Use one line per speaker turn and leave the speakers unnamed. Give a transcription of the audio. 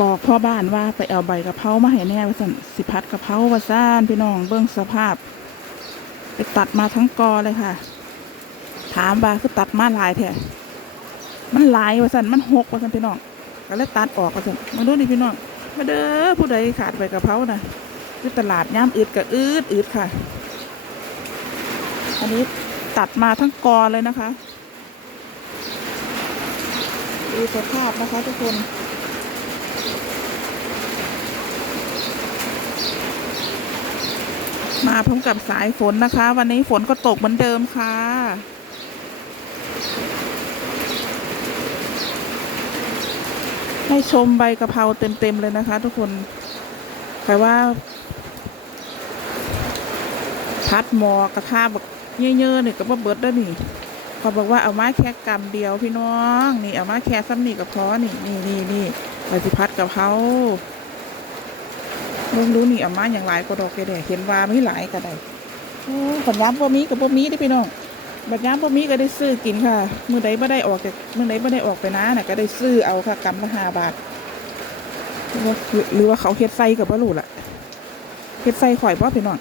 บอกพ่อบ้านว่าไปเอาใบกะเพรามาให้แน่ว่าสันสิพัดกะเพราว่าซ่านพี่น้องเบื้องสภาพ ไปตัดมาทั้งกอเลยค่ะ ถามว่าคือตัดมาลายแท้มันลายว่าสันมันหกว่าสันพี่น้องก็เลยตัดออกว่าสันมาดูดิพี่น้องมาเด้อผู้ใดขาดใบกะเพรานะที่ตลาดย่ามอืดกับอืดอืดค่ะ อันนี้ตัดมาทั้งกอเลยนะคะดูสภาพนะคะทุกคน มาพร้อมกับสายฝนนะคะ วันนี้ฝนก็ตกเหมือนเดิมค่ะ ให้ชมใบกะเพราเต็มๆเลยนะคะ ทุกคนใครว่า พัดหมอกระทะแบบเยอะๆนี่ก็บ่เบิดได้นี่เขาบอกว่าเอามาแค่กำเดียวพี่น้อง นี่เอามาแค่ซ้ำนี่กับพอนี่นี่นี่นี่ใบสิพัดกะเพรา มึงดูนี่เอามาอย่างหลายก็ดอกแกแดเห็นว่ามีหลายก็ได้โอ้ขันย้ำบ่มีกับบ่มีได้พี่น้องบัดย้ำบ่มีก็ได้ซื้อกินค่ะมือใดบ่ได้ออกจากมือใดบ่ได้ออกไปนะน่ะก็ได้ซื้อเอาค่ะกำละห้าบาทหรือว่าหรือว่าเขาเฮ็ดไส้กับบ่รู้ล่ะเฮ็ดไส้ข่อยบ่พี่น้อง